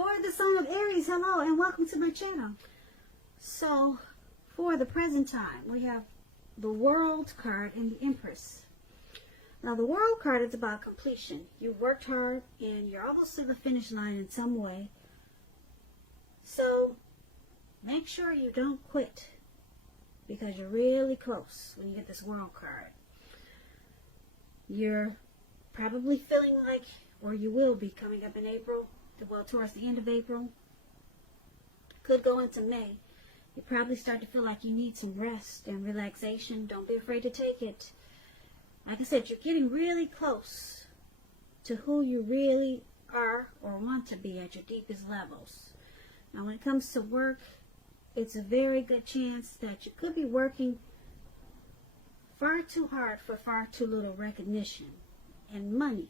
For the sign of Aries, hello and welcome to my channel. So, for the present time, we have the World card and the Empress. Now, the World card is about completion. You worked hard and you're almost to the finish line in some way. So, make sure you don't quit because you're really close when you get this World card. You're probably feeling like, or you will be coming up in April, well, towards the end of April, could go into May. You probably start to feel like you need some rest and relaxation. Don't be afraid to take it. Like I said, you're getting really close to who you really are or want to be at your deepest levels. Now, when it comes to work, it's a very good chance that you could be working far too hard for far too little recognition and money.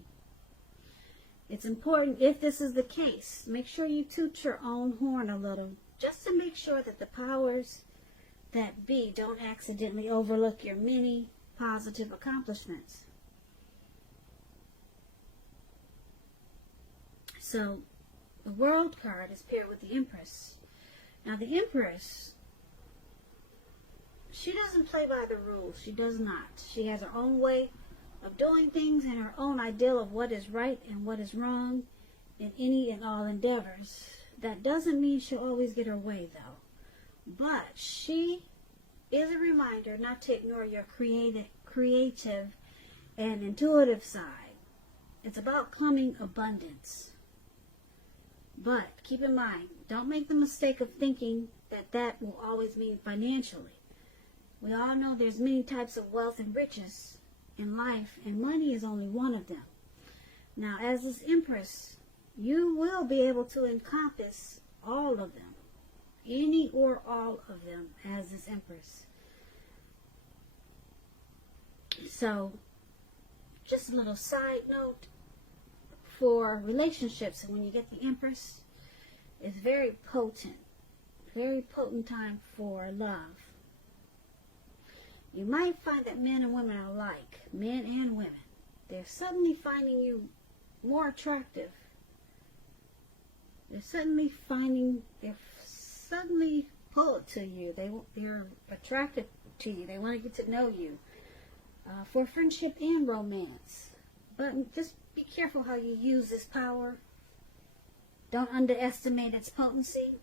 It's important, if this is the case, make sure you toot your own horn a little, just to make sure that the powers that be don't accidentally overlook your many positive accomplishments. So, the World card is paired with the Empress. Now, the Empress, she doesn't play by the rules. She does not. She has her own way of doing things and her own ideal of what is right and what is wrong in any and all endeavors. That doesn't mean she'll always get her way, though. But she is a reminder not to ignore your creative and intuitive side. It's about coming abundance. But keep in mind, don't make the mistake of thinking that that will always mean financially. We all know there's many types of wealth and riches in life, and money is only one of them. Now, as this Empress, you will be able to encompass all of them, any or all of them, as this Empress. So, just a little side note for relationships, and when you get the Empress, it's very potent time for love. You might find that men and women are alike, men and women. They're suddenly finding you more attractive. They're suddenly pulled to you. They're attracted to you. They want to get to know you for friendship and romance. But just be careful how you use this power. Don't underestimate its potency.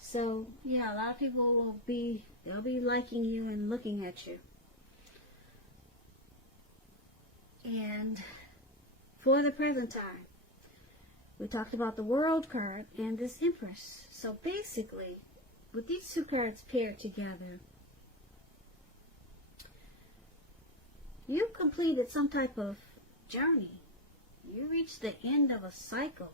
So, yeah, a lot of people they'll be liking you and looking at you. And for the present time, we talked about the World card and this Empress. So basically, with these two cards paired together, you completed some type of journey. You reached the end of a cycle.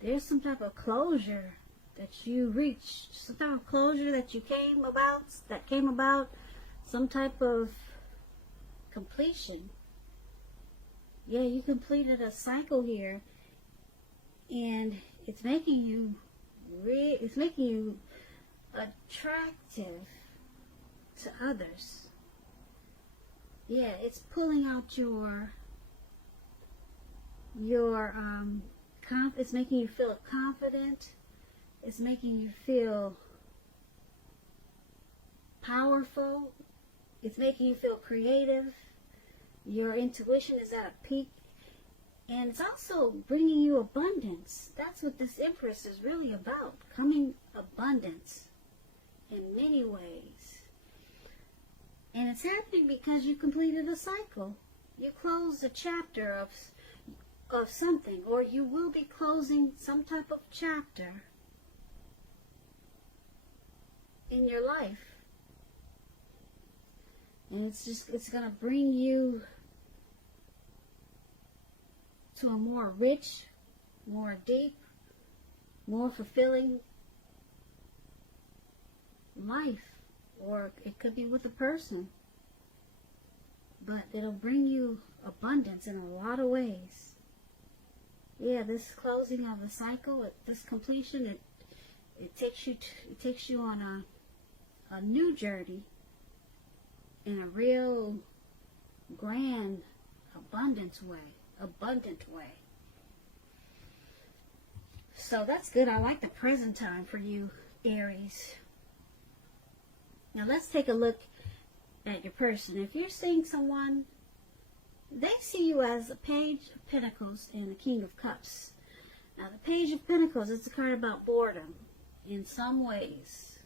There's some type of closure that you reached, some type of closure that came about, some type of completion. Yeah, you completed a cycle here, and it's making you attractive to others. Yeah, it's pulling out it's making you feel confident. It's making you feel powerful. It's making you feel creative. Your intuition is at a peak. And it's also bringing you abundance. That's what this Empress is really about. Coming abundance in many ways. And it's happening because you completed a cycle. You closed a chapter of something. Or you will be closing some type of chapter in your life, and it's going to bring you to a more rich, more deep, more fulfilling life, or it could be with a person, but it'll bring you abundance in a lot of ways. Yeah, this closing of a cycle, this completion, it takes you on a new journey in a real grand abundant way. So that's good. I like the present time for you, Aries. Now let's take a look at your person. If you're seeing someone, they see you as a Page of Pentacles and the King of Cups. Now the Page of Pentacles is a card about boredom in some ways.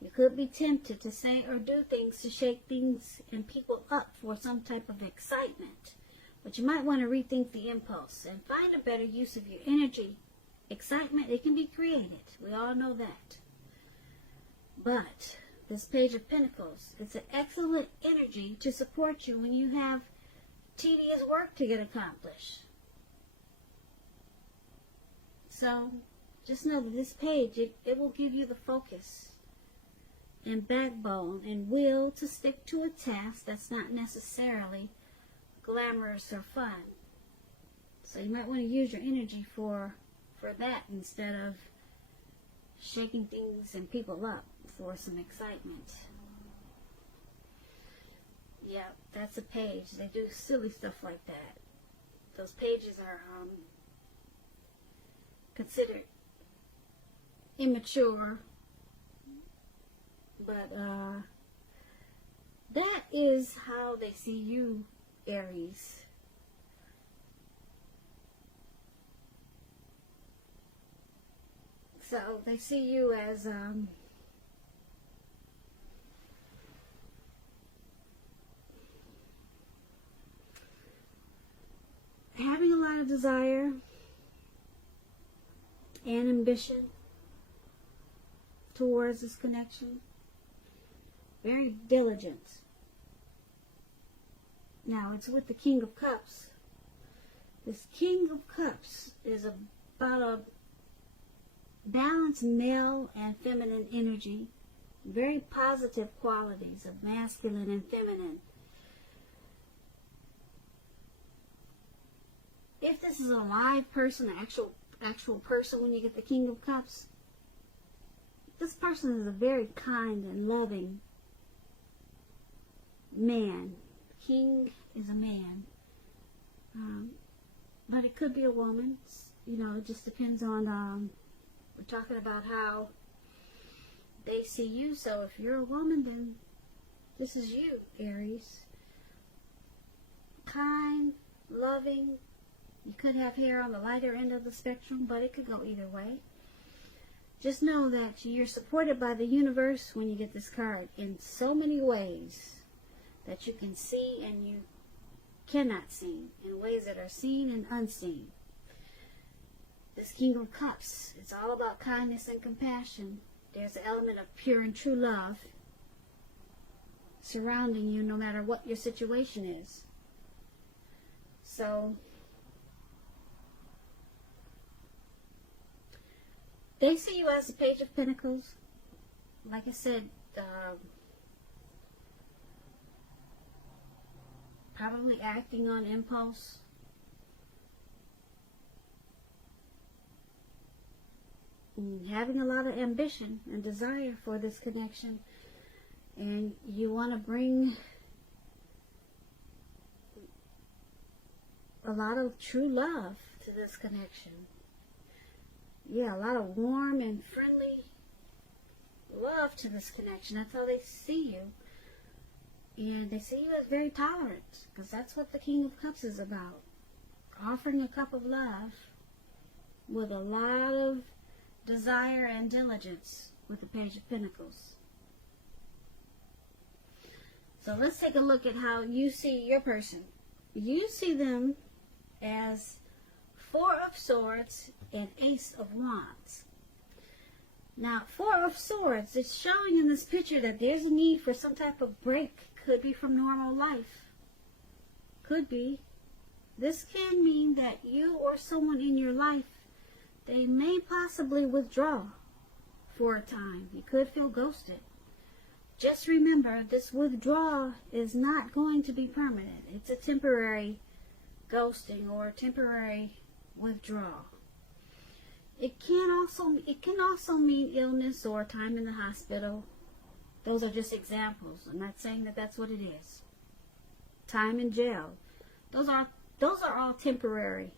You could be tempted to say or do things to shake things and people up for some type of excitement. But you might want to rethink the impulse and find a better use of your energy. Excitement, it can be created. We all know that. But this Page of Pentacles, it's an excellent energy to support you when you have tedious work to get accomplished. So just know that this page, it will give you the focus and backbone and will to stick to a task that's not necessarily glamorous or fun. So you might want to use your energy for that instead of shaking things and people up for some excitement. Yeah, that's a page. They do silly stuff like that. Those pages are considered immature, but that is how they see you, Aries. So they see you as having a lot of desire and ambition towards this connection. Very diligent. Now it's with the King of Cups. This King of Cups is about a balanced male and feminine energy. Very positive qualities of masculine and feminine. If this is a live person, an actual person, when you get the King of Cups, this person is a very kind and loving man. King is a man. But it could be a woman. You know, it just depends on, we're talking about how they see you. So if you're a woman, then this is you, Aries. Kind, loving. You could have hair on the lighter end of the spectrum, but it could go either way. Just know that you're supported by the universe when you get this card in so many ways that you can see and you cannot see, in ways that are seen and unseen. This King of Cups, it's all about kindness and compassion. There's an element of pure and true love surrounding you no matter what your situation is. So they see you as the Page of Pentacles. Like I said, probably acting on impulse. And having a lot of ambition and desire for this connection. And you want to bring a lot of true love to this connection. Yeah, a lot of warm and friendly love to this connection. That's how they see you. And they see you as very tolerant, because that's what the King of Cups is about. Offering a cup of love with a lot of desire and diligence with the Page of Pentacles. So let's take a look at how you see your person. You see them as Four of Swords and Ace of Wands. Now, Four of Swords is showing in this picture that there's a need for some type of break. Could be from normal life. Could be. This can mean that you or someone in your life, they may possibly withdraw for a time. You could feel ghosted. Just remember, this withdrawal is not going to be permanent. It's a temporary ghosting or a temporary withdrawal. It can also mean illness or time in the hospital. Those are just examples. I'm not saying that that's what it is. Time in jail. Those are all temporary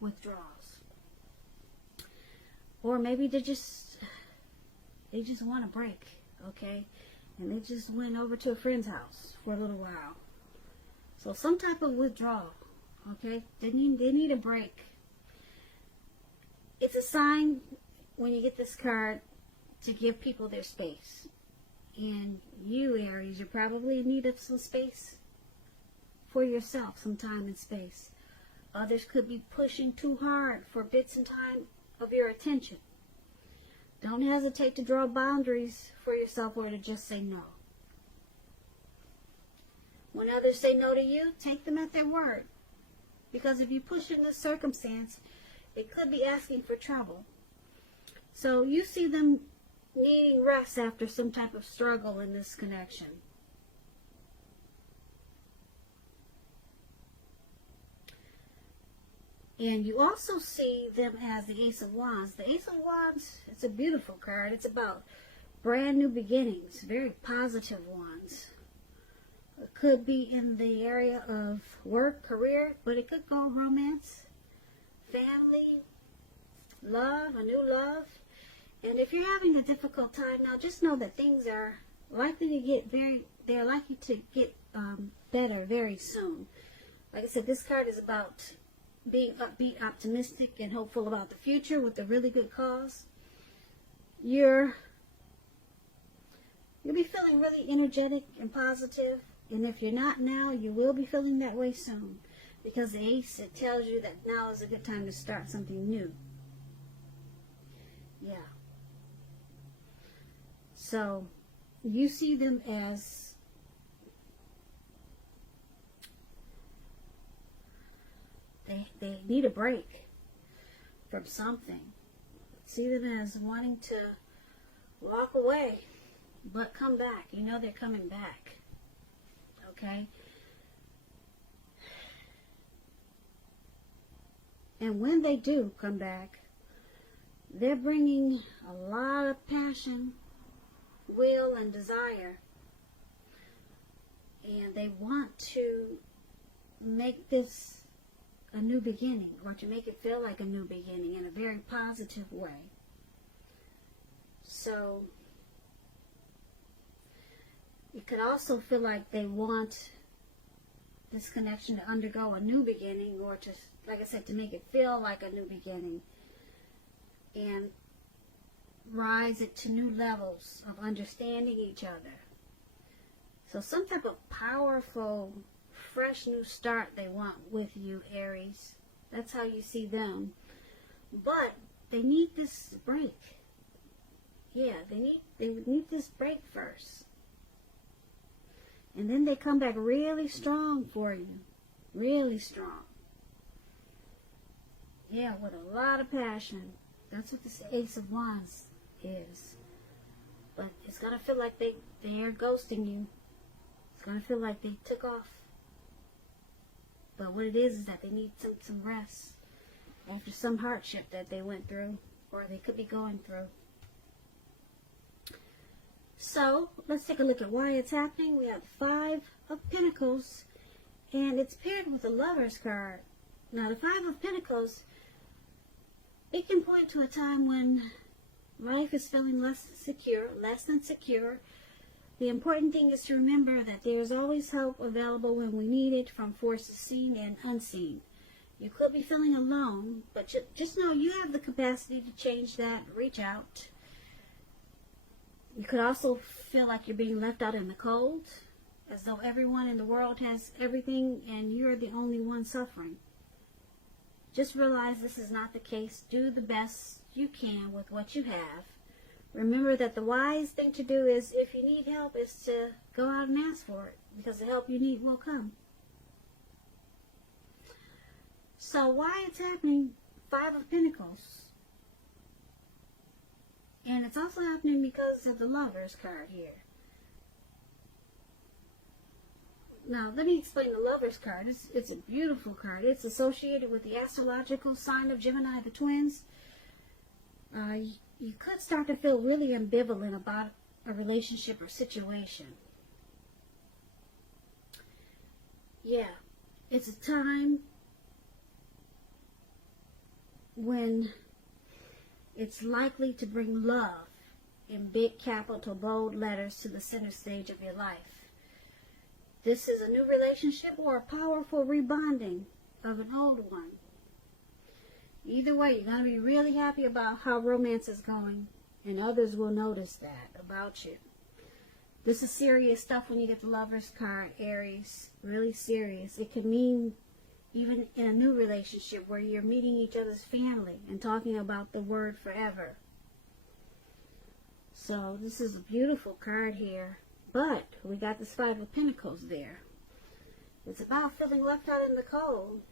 withdrawals. Or maybe they just want a break, okay? And they just went over to a friend's house for a little while. So some type of withdrawal, okay? They need a break. It's a sign when you get this card to give people their space. And you, Aries, you're probably in need of some space for yourself, some time and space. Others could be pushing too hard for bits and time of your attention. Don't hesitate to draw boundaries for yourself or to just say no. When others say no to you, take them at their word. Because if you push in this circumstance, it could be asking for trouble. So you see them needing rest after some type of struggle in this connection. And you also see them as the Ace of Wands. The Ace of Wands, it's a beautiful card. It's about brand new beginnings, very positive ones. It could be in the area of work, career, but it could go romance, family, love, a new love. And if you're having a difficult time now, just know that things are likely to get better very soon. Like I said, this card is about being upbeat, optimistic, and hopeful about the future with a really good cause. You'll be feeling really energetic and positive, and if you're not now, you will be feeling that way soon, because the Ace, it tells you that now is a good time to start something new. Yeah. So you see them as they need a break from something. See them as wanting to walk away, but come back. You know they're coming back. Okay? And when they do come back, they're bringing a lot of passion, will, and desire. And they want to make this a new beginning, or to make it feel like a new beginning in a very positive way. So it could also feel like they want this connection to undergo a new beginning, or to, like I said, to make it feel like a new beginning and rise it to new levels of understanding each other. So some type of powerful, fresh new start they want with you, Aries. That's how you see them. But they need this break. Yeah, they need this break first. And then they come back really strong for you. Really strong. Yeah, with a lot of passion. That's what this Ace of Wands is. But it's going to feel like they're ghosting you. It's going to feel like they took off. But what it is that they need some rest after some hardship that they went through, or they could be going through. So let's take a look at why it's happening. We have the Five of Pentacles, and it's paired with the Lover's card. Now the Five of Pentacles, it can point to a time when life is feeling less than secure. The important thing is to remember that there's always help available when we need it, from forces seen and unseen. You could be feeling alone, but just know you have the capacity to change that. Reach out. You could also feel like you're being left out in the cold, as though everyone in the world has everything and you're the only one suffering. Just realize this is not the case. Do the best you can with what you have. Remember that the wise thing to do is, if you need help, is to go out and ask for it, because the help you need will come. So why it's happening? Five of Pentacles. And it's also happening because of the Lover's card here. Now, let me explain the Lover's card. It's a beautiful card. It's associated with the astrological sign of Gemini, the twins. You could start to feel really ambivalent about a relationship or situation. Yeah, it's a time when It's likely to bring love in big capital bold letters to the center stage of your life. This is a new relationship or a powerful rebonding of an old one. Either way, you're going to be really happy about how romance is going, and others will notice that about you. This is serious stuff when you get the Lover's card, Aries. Really serious. It could mean even in a new relationship where you're meeting each other's family and talking about the word forever. So this is a beautiful card here. But we got this Five of Pentacles there. It's about feeling left out in the cold.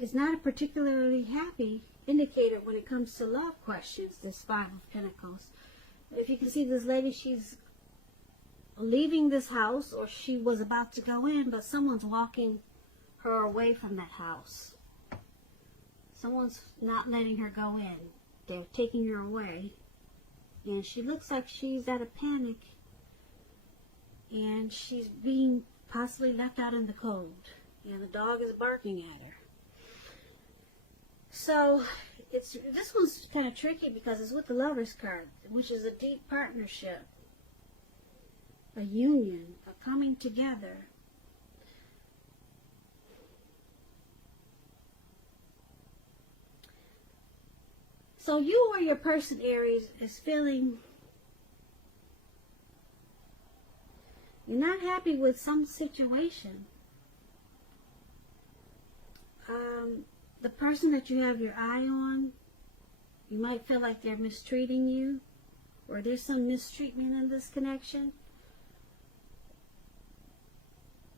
It's not a particularly happy indicator when it comes to love questions, this Five of Pentacles. If you can see this lady, she's leaving this house, or she was about to go in, but someone's walking her away from that house. Someone's not letting her go in. They're taking her away. And she looks like she's at a panic. And she's being possibly left out in the cold. And the dog is barking at her. So, this one's kind of tricky because it's with the Lover's card, which is a deep partnership. A union, a coming together. So you or your person, Aries, is feeling you're not happy with some situation. The person that you have your eye on, you might feel like they're mistreating you, or there's some mistreatment in this connection,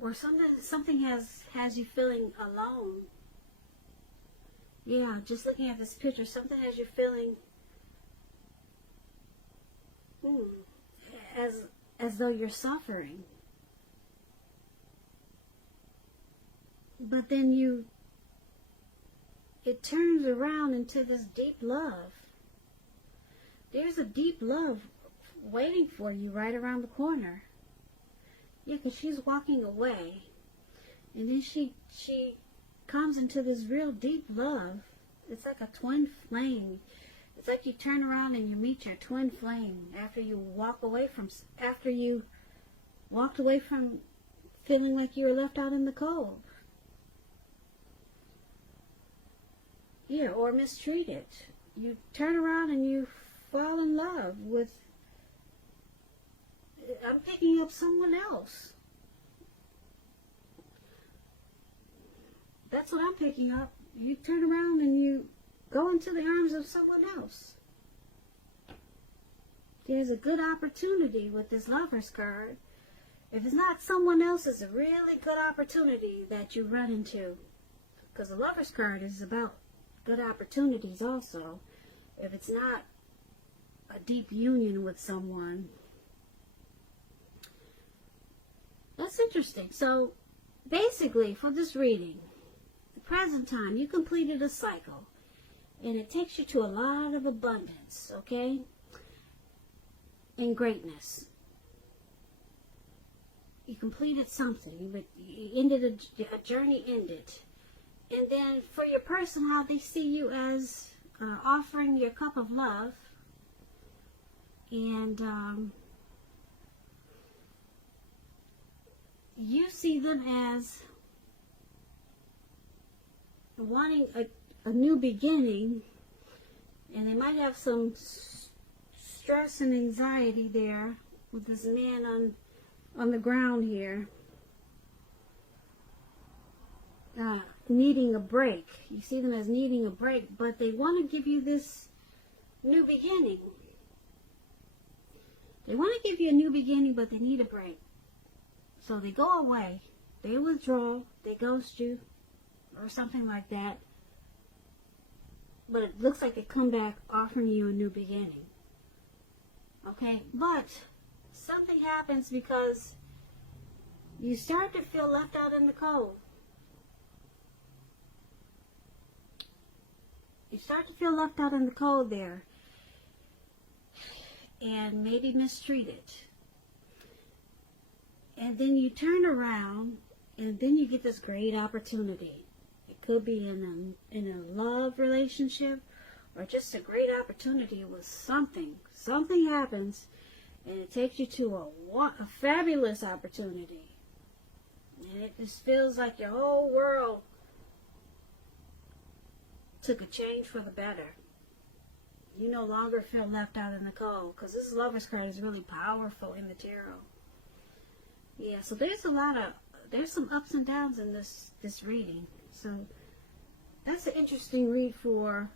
or something has you feeling alone. Yeah, just looking at this picture, something has you feeling as though you're suffering. But then it turns around into this deep love. There's a deep love waiting for you right around the corner. Yeah, because she's walking away. And then she comes into this real deep love. It's like a twin flame. It's like you turn around and you meet your twin flame after you walked away from feeling like you were left out in the cold. Yeah, or mistreated. You turn around and you fall in love with, I'm picking up someone else. That's what I'm picking up. You turn around and you go into the arms of someone else. There's a good opportunity with this Lover's card. If it's not someone else, it's a really good opportunity that you run into. Because the Lover's card is about good opportunities also. If it's not a deep union with someone. That's interesting. So, basically, for this reading, present time, you completed a cycle, and it takes you to a lot of abundance, okay, and greatness. You completed something, you ended a journey ended, and then for your person, how they see you as offering your cup of love, and you see them as wanting a new beginning, and they might have some stress and anxiety there with this man on the ground here, needing a break. You see them as needing a break, but they want to give you this new beginning. They want to give you a new beginning, but they need a break. So they go away, they withdraw, they ghost you, or something like that. But it looks like they come back offering you a new beginning. Okay, but something happens because you start to feel left out in the cold. You start to feel left out in the cold there. And maybe mistreated. And then you turn around, and then you get this great opportunity. It could be in a love relationship, or just a great opportunity with something. Something happens, and it takes you to a fabulous opportunity. And it just feels like your whole world took a change for the better. You no longer feel left out in the cold, because this Lover's card is really powerful in the tarot. Yeah, so there's some ups and downs in this reading. So that's an interesting read for